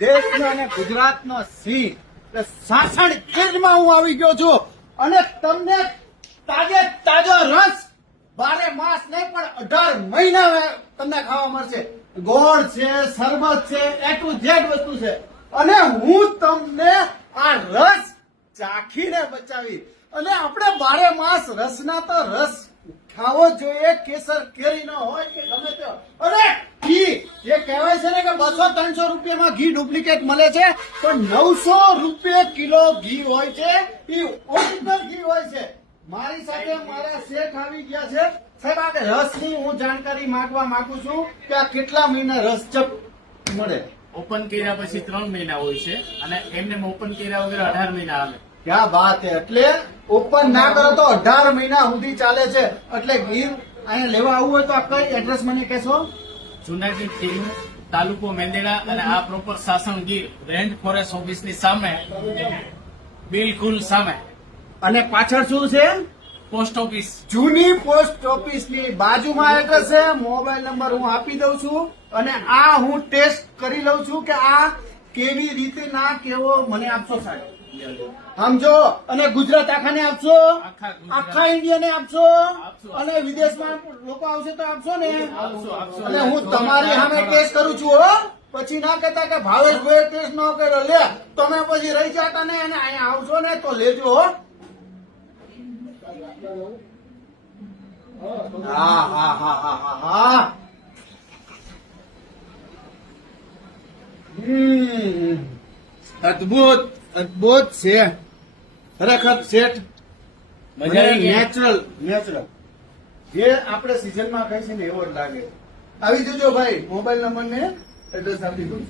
દેશનો અને ગુજરાતનો સિંહ એટલે સાસણ ગીરમાં હું આવી ગયો છું અને તમને તાજે તાજો રસ 12 માસ નહીં પણ 18 મહિના તમને ખાવા મળશે. ગોળ છે, શરબત છે, એ ટુ ઝેડ વસ્તુ છે અને હું તમને આ રસ ચાખીને બચાવી. અને આપણે 12 માસ રસના તો રસ ખાવો જોઈએ, કેસર કેરી નો હોય કે ગમે તે. અને ઘી જે કહેવાય છે ને કે 200-300 રૂપિયામાં ઘી ડુપ્લિકેટ મળે છે, તો 900 રૂપિયા કિલો ઘી હોય છે, એ ઓરિજિનલ ઘી હોય છે. મારી સાથે મારા શેઠ આવી ગયા છે. સાહેબ, આ રસની હું જાણકારી માંગવા માંગુ છું કે આ કેટલા મહિના રસ ચપ મળે? ઓપન કર્યા પછી 3 મહિના હોય છે અને એમને ઓપન કર્યા વગર 18 મહિના આવે. ક્યાં વાત હે! એટલે ઓપન ના કરો તો 18 મહિના સુધી ચાલે છે. એટલે ગીર અહીંયા લેવા આવવું હોય તો આ કઈ એડ્રેસ મને કહેશો? જુનાગઢ જિલ્લો, તાલુકો મેંદરડા અને આ proper Sasan Gir range forest ઓફિસની સામે, બિલકુલ સામે. અને પાછળ શું છે? Post office. જૂની પોસ્ટ ઓફિસની બાજુમાં એડ્રેસ છે. મોબાઈલ નંબર હું આપી દઉં છું અને આ હું ટેસ્ટ કરી લઉં છું કે આ કેવી રીતે ના કેવો મને આપશો સાહેબ. સમજો. અને ગુજરાત આખાને આપશો, આખા ઇન્ડિયાને આપશો અને વિદેશમાં લોકો આવશે તો આપશો ને? અને હું તમારી સામે ટેસ્ટ કરું છું હો. પછી ના કહેતા કે ભાવેશભાઈ ટેસ્ટ ન કર્યો, લે તમે પછી રહી જતા ને અને અહીંયા આવશો ને તો લેજો હો. હા હા હા હા હા હા. અદભુત અદભુત છે ખરેખર શેઠ. મજા આવી ગઈ. નેચરલ જે આપણે સિઝનમાં ખાઈ છે ને એવો જ લાગે. આવી જજો ભાઈ. મોબાઈલ નંબર ને એડ્રેસ આપી દઉં.